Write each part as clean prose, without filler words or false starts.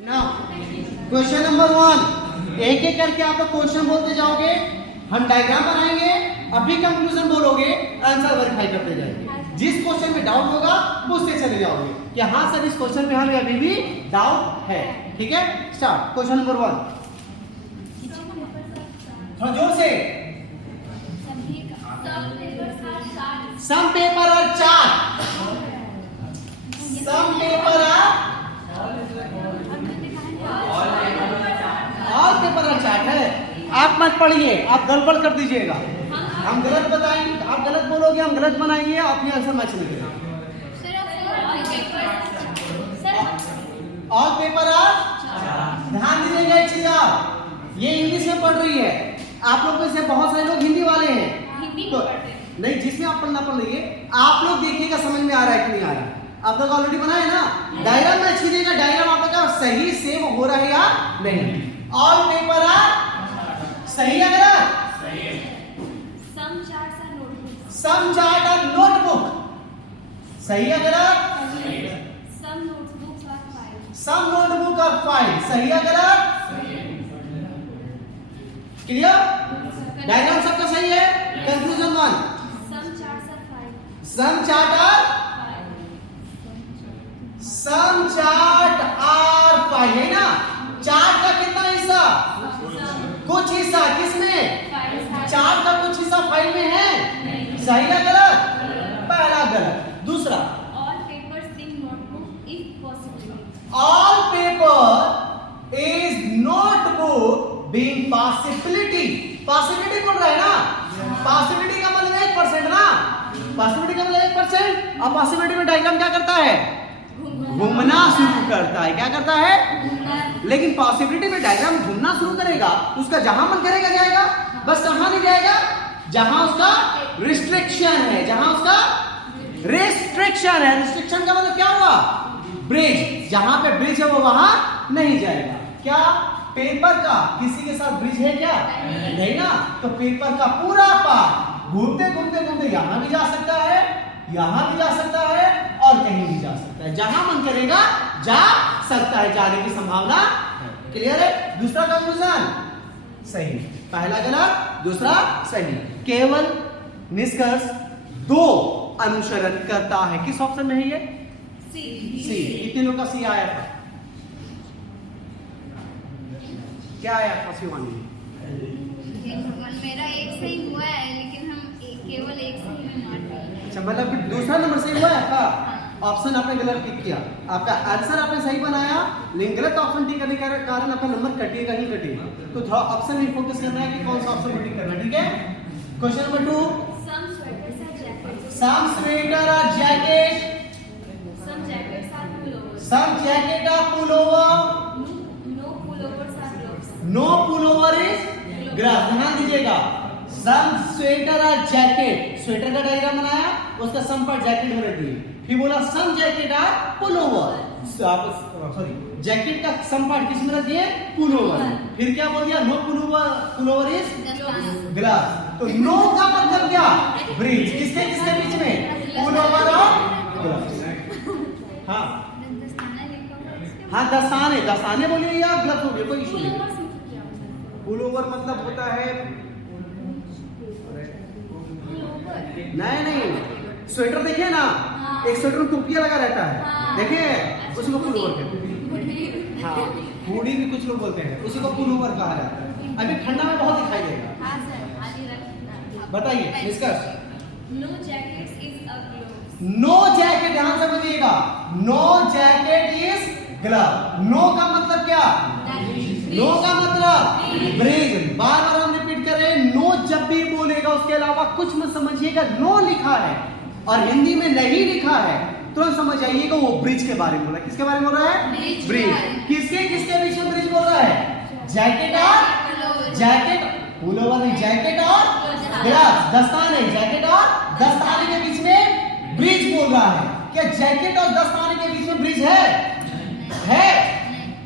Now question number 1, एक एक करके आप क्वेश्चन बोलते जाओगे, हम डायग्राम बनाएंगे, अभी कंक्लूजन बोलोगे, आंसर वेरीफाई करते जाएंगे। जिस क्वेश्चन में डाउट होगा पूछते चले जाओगे कि हाँ सर इस क्वेश्चन में हमें अभी भी डाउट है। ठीक है, स्टार्ट। क्वेश्चन नंबर 1, थोड़ा जोर से। Some paper are chart, some paper are all paper are chart है। आप मत पढ़िए, आप गड़बड़ कर दीजिएगा। हम गलत बताएंगे, आप गलत बोलोगे, हम गलत बनाएंगे, आप ये आंसर मैच नहीं करेंगे। ऑल पेपर आर, ध्यान दीजिएगा एक चीज, आप ये इंग्लिश में पढ़ रही है, आप लोग में से बहुत सारे लोग हिंदी वाले हैं, तो नहीं जिसमें आप पढ़ना पढ़ रही है, आप लोग देखिएगा समझ में आ रहा है कि नहीं आ रहा है। आप लोग ऑलरेडी बनाए ना, डायग्राम में छीनेगा, डायग्राम आप लोग का सही सेम हो रहा है या नहीं। ऑल पेपर आर सही है, गलत? सही है। सम चार्ट आर नोटबुक, सही है, गलत? सही है। सम नोटबुक आर फाइल, सही है, गलत? सही है। क्लियर? डायग्राम सबका सही है। Conclusion 1, some chart are file है ना। चार्ट का कितना हिस्सा? कुछ हिस्सा किसमें? चार्ट का कुछ हिस्सा फाइल में है, सही है, गलत? पहला गलत। दूसरा, all paper is notebook being possibility, possibility बोल रहा है ना, पॉसिबिलिटी का मतलब 1% ना, पॉसिबिलिटी का मतलब 1%। अब पॉसिबिलिटी में डायग्राम क्या करता है? घूमना शुरू करता है। क्या करता है? लेकिन पॉसिबिलिटी में डायग्राम घूमना शुरू करेगा, उसका जहां मन करेगा जाएगा, बस कहां नहीं जाएगा? जहां उसका रिस्ट्रिक्शन है, जहां उसका रिस्ट्रिक्शन है। रिस्ट्रिक्शन का मतलब क्या हुआ? ब्रिज, जहां पे ब्रिज है वो वहां नहीं जाएगा। क्या पेपर का किसी के साथ ब्रिज है क्या? नहीं ना, तो पेपर का पूरा पार्ट घूमते घूमते घूमते यहां भी जा सकता है, यहां भी जा सकता है और कहीं भी जा सकता है, जहां मन करेगा जा सकता है, जाने की संभावना है। क्लियर है? दूसरा कंक्लूजन सही, पहला गलत, दूसरा सही। केवल निष्कर्ष 2 अनुसरण करता है। किस ऑप्शन में है ये? सी। कितने लोग का सी आया था? क्या आया था सी वाली? मेरा एक सही हुआ है, लेकिन हम केवल एक सही में मार गए। अच्छा, मतलब दूसरा नंबर सही हुआ है आपका? ऑप्शन आपने गलत टिक किया, आपका आंसर आपने सही बनाया, लेकिन गलत ऑप्शन टिक करने के कारण आपका नंबर कटेगा ही कटेगा। तो थोड़ा ऑप्शन में फोकस करना है कि कौन सा ऑप्शन टिक करना है। ठीक है, question number 2, some sweater are jacket, some jacket are pullover, no pullover is glass. ध्यान दीजिएगा, some sweater are jacket, sweater का डायग्राम बनाया, उसका सम पार्ट जैकेट में रख दिए, फिर बोला some jacket are pullover, sorry jacket का सम पार्ट किस में रख दिए? पुलोवर। फिर क्या बोल दिया? No pullover is glass. तो नो का मतलब क्या? ब्रिज। किसके किसके बीच में? पुलोवर और ग्लास। हाँ हाँ, दस्ताने, दस्ताने बोलिए या ग्लव्स हो गए, कोई इशू नहीं। पुलोवर मतलब होता है, नहीं स्वेटर देखिए ना, एक स्वेटर में टोपिया लगा रहता है, देखिए उसी को पुलोवर कहते हैं। हाँ, हुडी भी कुछ लोग बोलते हैं, उसी को पुलोवर कहा जाता है। अभी ठंडा में बहुत दिखाई देगा। बताइए निष्कर्ष। नो जैकेट, ध्यान से बोलिएगा, no jacket is glove. No का मतलब क्या? नो का मतलब ब्रिज। बार बार हम रिपीट कर रहे हैं, नो जब भी बोलेगा उसके अलावा कुछ मत समझिएगा। नो लिखा है और हिंदी में नहीं लिखा है, तुरंत समझ जाइएगा वो ब्रिज के बारे में बोल रहा है। किसके बारे में बोल रहा है? ब्रिज। किसके किसके बीच में ब्रिज बोल रहा है? जैकेट और जैकेट, पुलोवर नहीं, जैकेट और ग्लव्स, दस्ताने, जैकेट और दस्ताने के बीच में ब्रिज बोल रहा है। क्या जैकेट और दस्ताने के बीच में ब्रिज है?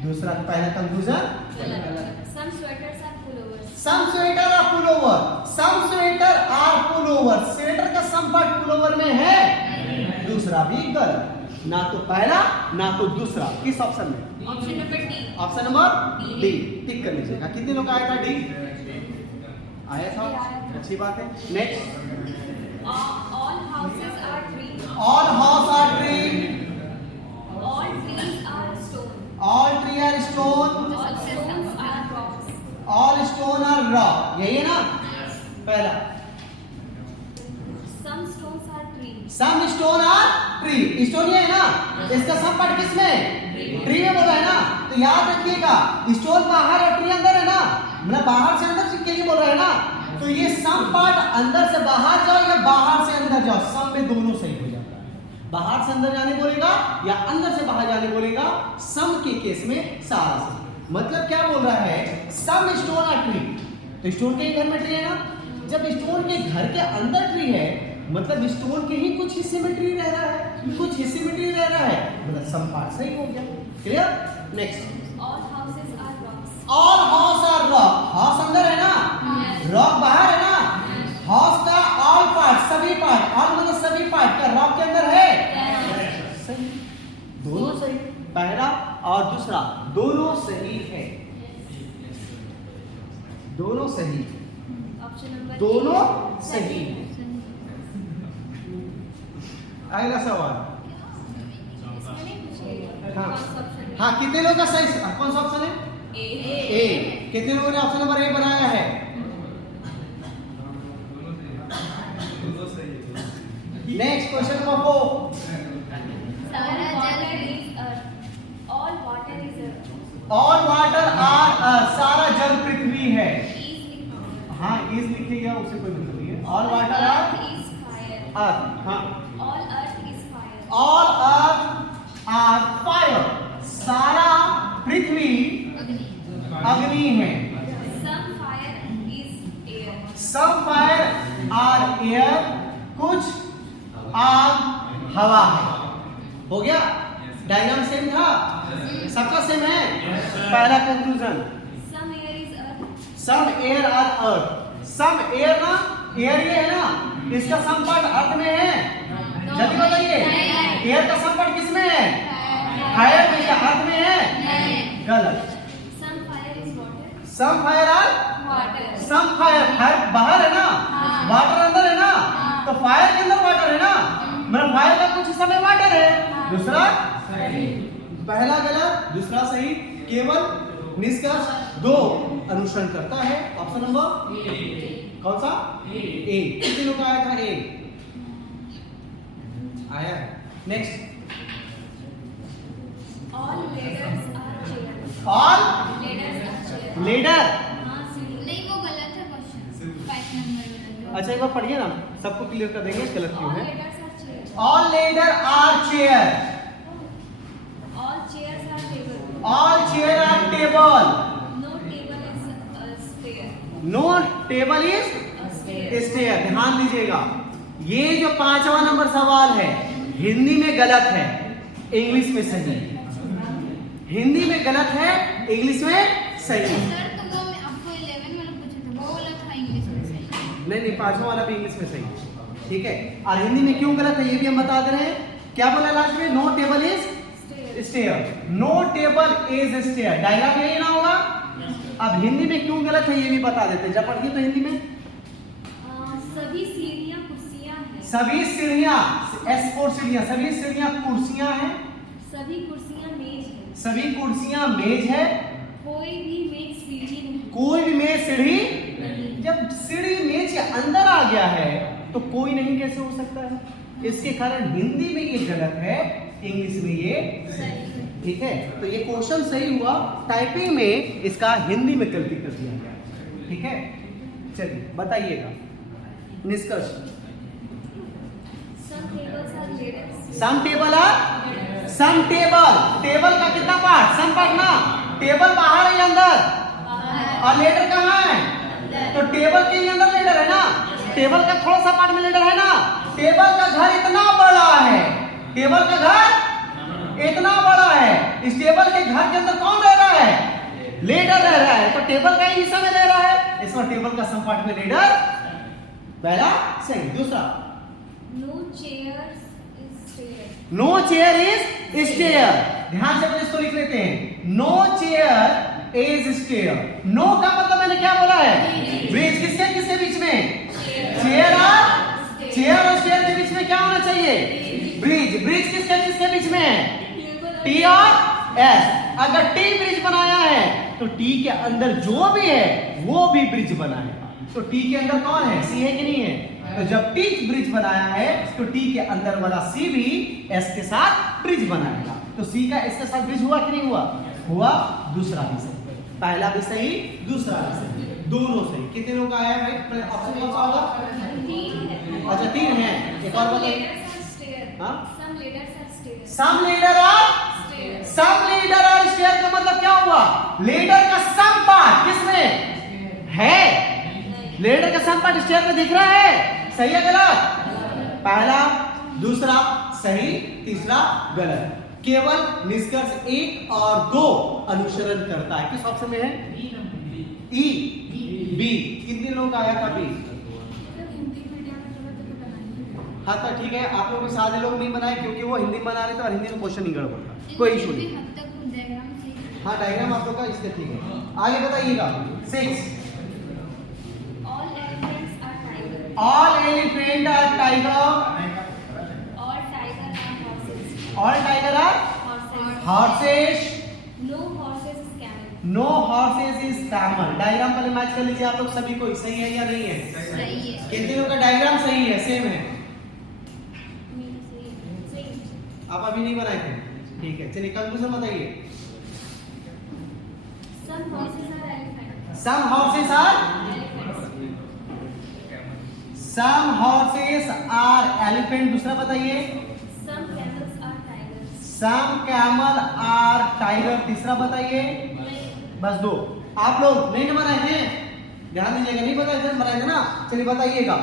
दूसरा, पहला conclusion some sweater are pullover, some sweater are pullover, sweater का सम पार्ट पुलोवर में है। दूसरा भी गलत, ना तो पहला ना तो दूसरा। किस ऑप्शन में? Option number D. Option number D tick कर लीजिएगा। कितने लोग आया था डी? आया था, अच्छी बात है। Next, All houses are trees. All house are tree, All trees are stone. All tree are stone, All stones are rocks. All stone are rock, यही है ना पहला। Some stones are trees. Some stone are tree, stone ये है ना, इसका सब part किसमें? ट्री में बोला है ना। तो याद रखिएगा, स्टोन बाहर और ट्री अंदर है ना, मतलब बाहर से अंदर के लिए बोल रहा है ना। तो ये सम पार्ट अंदर से बाहर जाओ या बाहर से अंदर जाओ, सम में दोनों सही हो जाता है। बाहर से अंदर जाने बोलेगा या अंदर से बाहर जाने बोलेगा, सम के केस में सारा सही। मतलब क्या बोल रहा है, सम स्टोन आर ट्री, तो स्टोन के ही घर में ट्री है ना। जब स्टोन के घर के अंदर ट्री है, मतलब स्टोन के ही कुछ हिस्से में ट्री रह रहा है, कुछ हिस्से में ट्री रह रहा है, मतलब सम पार्ट सही हो गया। Clear? Next, All houses are rocks. All house are rock, house अंदर है ना, रॉक बाहर है ना। हाउस का ऑल पार्ट, सभी पार्ट, ऑल मतलब सभी पार्ट का रॉक के अंदर है। सही, दोनों सही, पहला और दूसरा दोनों सही है, दोनों सही, Option number दोनों A. सही। अगला सवाल, इसमें नहीं पूछिएगा। हाँ। कौन सा option है? हाँ, कितने लोगों का सही, कौन सा ऑप्शन है? A. ए। कितने लोगों ने ऑप्शन नंबर ए बनाया है? नेक्स्ट क्वेश्चन नंबर 4, सारा जल is earth. All water is earth. All water are, सारा जल पृथ्वी है। Is हाँ, इस लिखिएगा, उससे कोई मतलब नहीं है। All water are earth is fire. Earth, हाँ, All earth is fire. All earth are fire, सारा पृथ्वी अग्नि है। Some fire is air. सब फायर आर एयर, कुछ आग हवा है। हो गया? डायग्राम सेम था, सबका सेम है। पहला conclusion, Some air is earth. Some air are earth, some air ना, एयर ये है ना, इसका सम पार्ट अर्थ में है। जल्दी बताइए, एयर का सम पार्ट किस में है? फायर में या अर्थ में है? गलत। Some fire is water. Some fire are, Water. Some fire, fire बाहर है ना, हाँ। वाटर अंदर है ना, हाँ। तो फायर के अंदर वाटर है ना, मतलब फायर का कुछ हिस्सा में वाटर है। हाँ। दूसरा पहला गलत, दूसरा सही, केवल निष्कर्ष दो अनुसरण करता है। ऑप्शन नंबर कौन सा? ए। कितने लोग का आया था? ए आया। Next, All ladders are chairs. All Ladders are chairs. Ladder, हाँ, सीढ़ी। नहीं, वो गलत है क्वेश्चन। 5 नंबर वाला। अच्छा एक बार पढ़िए ना, सबको क्लियर कर देंगे गलत क्यों All है। ladders are chairs. All ladder are chair, All chairs are table. All chair are table, No table is a stair. No table is A stair. Stair. ध्यान दीजिएगा, ये जो 5वां नंबर सवाल है, हिंदी में गलत है, इंग्लिश में सही है। हिंदी में गलत है, इंग्लिश में सही है। सर, तो वो मैं आपको 11 वाला पूछा था, वो वाला था इंग्लिश में सही। नहीं, 5वां वाला भी इंग्लिश में सही है, ठीक है। और हिंदी में क्यों गलत है ये भी हम बता दे रहे हैं। क्या बोला लास्ट में? No table is Stair. Stair, no table is stair. Dialogue यही ना होगा। अब हिंदी में क्यों गलत है ये भी बता देते हैं, जब पढ़िए तो हिंदी में। सभी सीढ़ियाँ कुर्सियाँ हैं। सभी सीढ़ियां, S4 सीढ़ियां, सभी सीढ़ियां कुर्सियां हैं, सभी कुर्सियाँ मेज हैं। सभी कुर्सियां मेज है, कोई भी मेज सीढ़ी नहीं। कोई भी मेज सीढ़ी। नहीं। जब सीढ़ी मेज के अंदर आ गया है तो कोई नहीं कैसे हो सकता है? इसके कारण हिंदी में ये गलत है, इंग्लिश में ये सही है। ठीक है। तो ये क्वेश्चन सही हुआ, टाइपिंग में इसका हिंदी में गलती कर दिया गया, ठीक है। चलिए बताइएगा निष्कर्ष। Some tables are ladders. Some table है, सम टेबल, टेबल का कितना पार्ट? सम पार्ट ना, टेबल बाहर है या अंदर, और लेडर कहाँ है? तो टेबल के ही अंदर लेडर है ना, टेबल का थोड़ा सा पार्ट में लेडर है ना। टेबल का घर इतना बड़ा है, टेबल का घर इतना बड़ा है, इस टेबल के घर के अंदर कौन रह रहा है? लेडर रह रहा है, तो टेबल का ही हिस्सा में रह रहा है, इसमें टेबल का सम पार्ट में लेडर। पहला सही। दूसरा, No chairs is stair. No chair is stair. ध्यान से अपने इसको लिख लेते हैं, no chair is stair. No का मतलब मैंने क्या बोला है? Bridge किसके किसके बीच में? चेयर और स्टेयर के बीच में क्या होना चाहिए? ब्रिज। ब्रिज किसके किसके बीच में है? टी और एस। अगर टी ब्रिज बनाया है तो टी के अंदर जो भी है वो भी ब्रिज बनाएगा। तो टी के अंदर कौन है? सी है कि नहीं है? तो जब टी ब्रिज बनाया है तो टी के अंदर वाला सी भी एस के साथ ब्रिज बनाएगा। तो सी का एस के साथ ब्रिज हुआ कि नहीं हुआ? हुआ। दूसरा भी सही, पहला भी सही, दूसरा भी सही, दोनों सही। कितने लोग आया है भाई? ऑप्शन कौन सा होगा? अच्छा 3 है। एक और बताइए। हाँ? सम लीडर और स्टेयर का मतलब क्या हुआ? लीडर का सम पार्ट किसमें है? लीडर का सम पार्ट स्टेयर में दिख रहा है। सही है गलत? पहला, दूसरा सही, तीसरा गलत। केवल निष्कर्ष 1 और 2 अनुसरण करता है। किस ऑप्शन में है? E B. कितने लोग आया था बी? हाँ तो ठीक है, आप लोग को सारे लोग नहीं बनाए क्योंकि वो हिंदी में बना रहे थे और हिंदी में क्वेश्चन नहीं गड़बड़ था। कोई इशू नहीं। हाँ डायग्राम आप लोग का इसके ठीक है। आगे बताइएगा 6। All elephant are tiger. All tiger are horses. No horses is camel. Diagram पहले मैच कर लीजिए आप लोग सभी को। सही है या नहीं है? सही है। कितने लोग का डायग्राम सही है? सेम है। आप अभी नहीं बनाए थे? ठीक है, चलिए कंक्लूजन बताइए। Some horses are elephants. Some horses are elephant. दूसरा बताइए। Some camels are tigers. Some camel are tiger. तीसरा बताइए। बस 2। आप लोग नहीं बनाए थे? ध्यान दीजिएगा, नहीं बताए थे? बनाए थे ना? चलिए बताइएगा।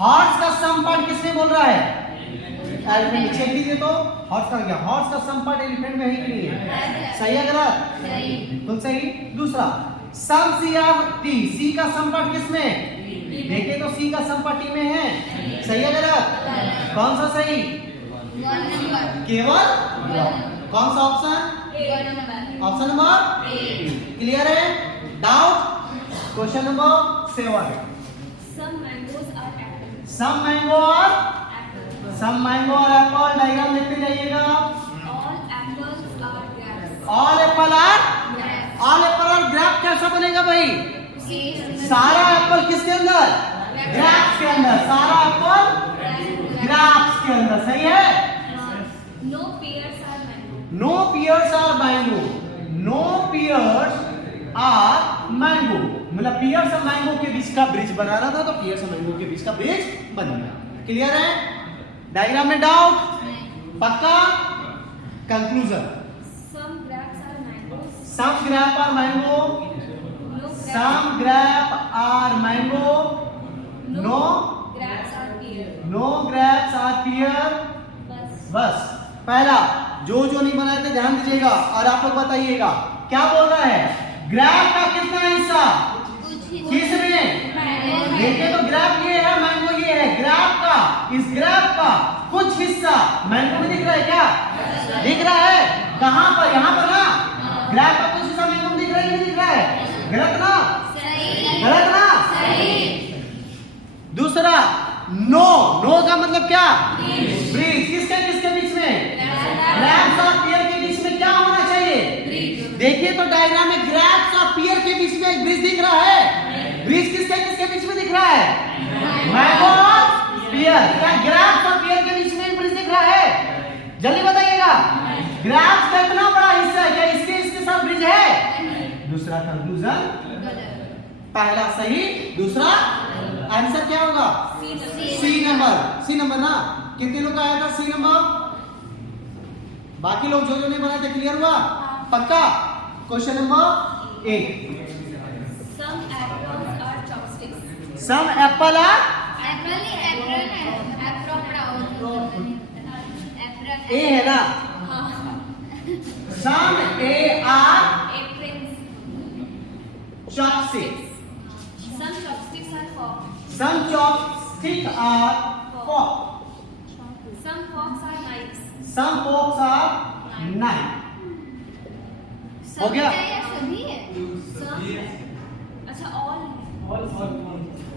हॉर्स का सम पार्ट किसमें बोल रहा है? एलिफेंट। चेक कीजिए तो हॉर्स का क्या? हॉर्स का सम पार्ट एलिफेंट में है कि नहीं है? सही है गलत? सही। बिल्कुल सही। दूसरा, सम सी और टी। सी का सम पार्ट किसमें? देखिए तो सी का सम पार्ट टी में है। सही है गलत? कौन सा सही? केवल कौन सा option? Option number A. Clear है? डाउट? Question number 7। सम मैंगो और एप्पल। डायग्राम देखते जाइएगा। ऑल एप्पल और ग्रेप कैसा बनेगा भाई? सारा एप्पल किसके अंदर? ग्रेप्स के अंदर। सारा एप्पल ग्रेप्स के अंदर। सही है? No pears are mango. No pears are mango. No pears are mango मतलब पियर्स और मैंगो के बीच का ब्रिज बनाना था तो पियर्स और मैंगो के बीच का ब्रिज बन गया। क्लियर है? डायग्राम में डाउट? पक्का? Conclusion. Some grapes are mangoes. Some grape are mango. No grapes. Some grape are mango. No grapes are pears. No grapes are pear. बस। बस पहला जो नहीं बनाए थे ध्यान दीजिएगा और आप लोग बताइएगा क्या बोल रहा है? ग्रेप का कितना हिस्सा किसमें? देखिए तो ग्रेप ये है, मैंगो ये है। ग्रेप का, इस ग्रेप का कुछ हिस्सा मैंगो में दिख रहा है क्या? दिख रहा है। कहां पर? यहां पर ना। ग्रेप का कुछ हिस्सा मैंगो में दिख रहा है, नहीं दिख रहा है? गलत ना? सही। गलत ना? सही। दूसरा, नो का मतलब क्या? ब्रिज। किसके किसके बीच में? ग्रेप्स और पियर के बीच में क्या होना चाहिए? देखिए तो डायग्राम में ग्रेप्स और पियर के बीच में एक ब्रिज दिख रहा है। ब्रिज किसके किसके बीच में दिख रहा है? मैंगो और पियर। क्या ग्रेप्स और पियर के बीच में एक ब्रिज दिख रहा है? जल्दी बताइएगा। ग्रेप्स का इतना बड़ा हिस्सा है, क्या इसके साथ ब्रिज है? दूसरा कंक्लूजन पहला सही, दूसरा आंसर क्या होगा? सी नंबर ना। कितने लोग का आया था सी नंबर? बाकी लोग जो नहीं बनाए थे क्लियर हुआ? पक्का? Question number 8। Some apples are chopsticks. Some apple are A है ना? Some A are chopsticks. Some chopsticks are forks. Some chopstick are fork. Some forks are knives. Some forks are knife. हो गया? सभी है। some है। अच्छा all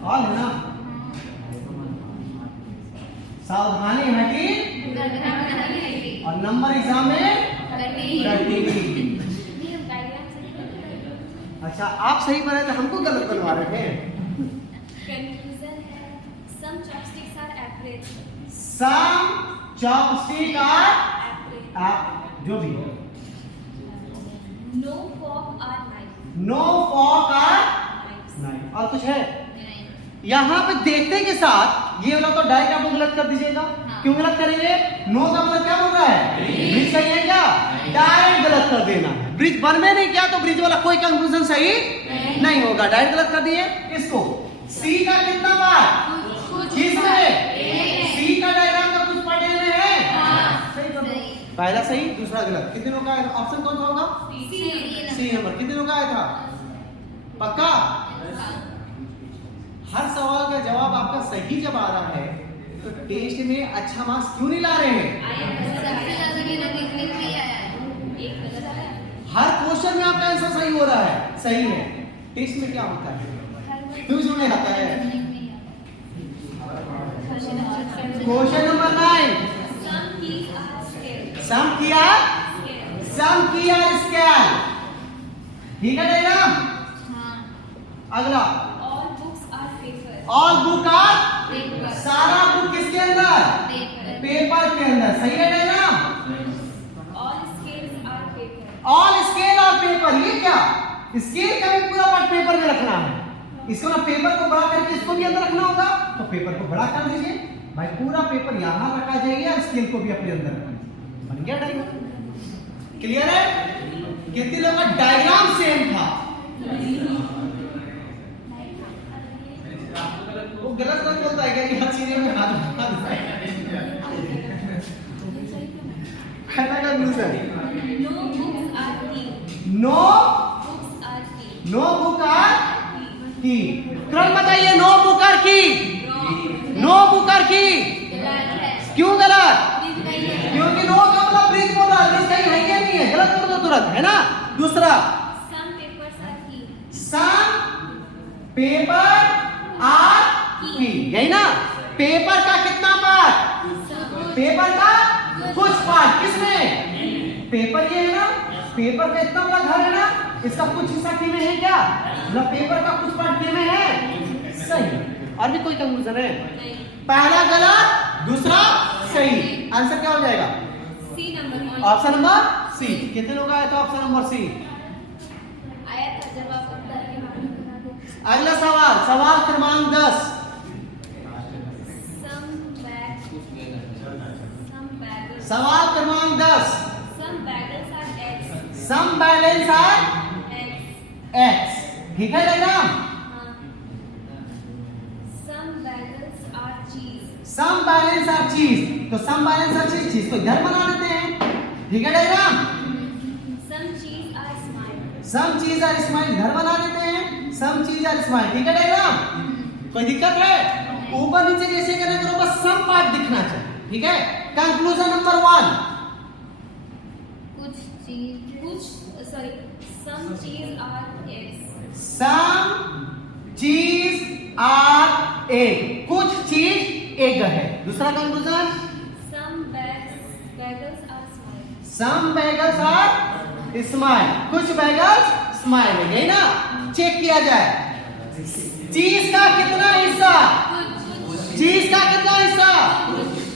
all है ना। सावधानी है कि और नंबर एग्जाम में कटी। अच्छा आप सही बने तो हमको गलत बनवा रहे हैं। कंक्लूजन है some chopsticks are average some chopstick are आप जो भी no fork are knife no fork are knives नहीं। और कुछ है यहाँ पे देखते के साथ ये वाला तो डायग्राम को गलत कर दीजिएगा। क्यों गलत करेंगे? नो का मतलब क्या बोल रहा है? ब्रिज सही है क्या? डायरेक्ट गलत कर देना। ब्रिज बन में नहीं किया तो ब्रिज वाला कोई कंक्लूजन सही नहीं होगा। डायरेक्ट गलत कर दिए इसको। सी का कितना बार किसमें? सी का डायग्राम का कुछ पार्ट में है। सही कर दो। पहला सही दूसरा गलत। कितने लोग का आया? ऑप्शन कौन सा होगा? C number. कितने लोग का आया था? पक्का? हर सवाल का जवाब आपका सही जब आ रहा है तो टेस्ट में अच्छा मार्क्स क्यों नहीं ला रहे हैं? एक गलत आया हर क्वेश्चन में आपका आंसर सही हो रहा है। सही है। टेस्ट में क्या होता है? क्यों नहीं आता है? Question number 9 some keys are scared सम किया स्केल। ठीक है डायग्राम। अगला all books are paper all book are सारा बुक किसके अंदर? पेपर के अंदर। सही है diagram. all scales are paper all scale और पेपर। ये क्या? स्केल का भी पूरा पार्ट पेपर में रखना है। इसको ना पेपर को बड़ा करके इसको भी अंदर रखना होगा तो पेपर को बड़ा कर दीजिए भाई। पूरा पेपर यहाँ रखा जाएगा और स्केल को भी अपने अंदर रखना। बन गया डायग्राम। क्लियर है? कितने लोगों का डायग्राम सेम था? वो गलत मत बोलता है क्या कि हर चीज में हाथ उठा देता है। पहला conclusion no books are key no books are key no book are key. तुरंत बताइए no book are key. No book are key क्यों गलत? क्योंकि नो का मतलब ब्रिज बोल रहा है। ब्रिज कहीं है क्या नहीं है? गलत कर दो तुरंत है ना। दूसरा some papers are key some paper are key. यही ना। पेपर का कितना पार्ट? पेपर का कुछ पार्ट। किसमें? पेपर ये है ना। पेपर का इतना बड़ा घर है ना। इसका कुछ हिस्सा की में है क्या? मतलब पेपर का कुछ पार्ट की में है। सही। और भी कोई कंक्लूजन है? पहला गलत दूसरा सही। आंसर क्या हो जाएगा? C number 1 option number C. कितने लोग आए थे ऑप्शन नंबर सी? आया था जवाब बता के अगला सवाल सवाल क्रमांक 10 some bagels सवाल क्रमांक 10 some bagels are eggs some bagels are eggs eggs. ठीक है डायग्राम। हाँ some bagels are cheese some bagels are cheese. तो सम बैलेंस आर चीज को इधर बना देते हैं। ठीक है diagram. some cheese are smile some cheese are smile इधर बना देते हैं। सम चीज आर स्माइल। ठीक है डायग्राम। कोई दिक्कत है? ऊपर नीचे जैसे करना करो बस सम पार्ट दिखना चाहिए। ठीक है। कंक्लूजन नंबर 1 कुछ sorry some cheese are eggs some cheese are egg. कुछ चीज एग है। दूसरा conclusion some bagels are smile some bagels are smile. कुछ बैगल्स स्माइल है। यही ना। चेक किया जाए चीज का कितना हिस्सा? चीज का कितना हिस्सा?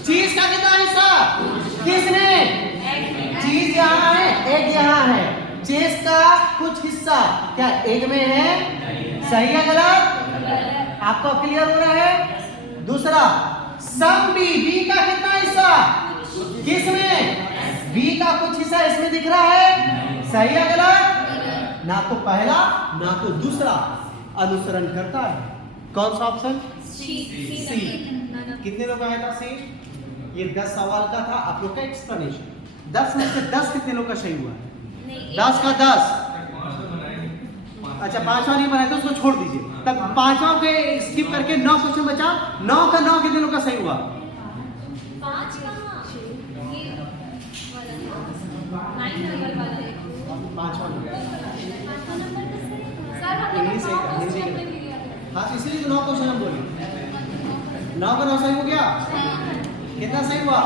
चीज का कितना हिस्सा? किसने? चीज यहाँ है एग यहाँ है। चीज का कुछ हिस्सा क्या एग में है? सही है गलत? आपको क्लियर हो रहा है? दूसरा सम बी का कितना हिस्सा? किसमें? बी का कुछ हिस्सा इसमें दिख रहा है। सही है गलत? ना तो पहला ना तो दूसरा अनुसरण करता है। कौन सा ऑप्शन? सी। कितने लोग आया था सी? ये 10 सवाल का था आप लोग का एक्सप्लेनेशन। 10 में से 10 कितने लोग का सही हुआ है? 10 का 10। अच्छा पांचवा नहीं बनाया तो उसको छोड़ दीजिए। तब पांचवा के स्किप करके 9 क्वेश्चन बचा। 9 का 9 कितने लोग का सही हुआ? 5 कहाँ? ये वाला 9 नंबर वाला है। पांचवा पांचवा नंबर इंग्लिश से हिंदी। हाँ, इसलिए तो 9 क्वेश्चन हम बोले। 9 का 9 सही हो गया। कितना सही हुआ?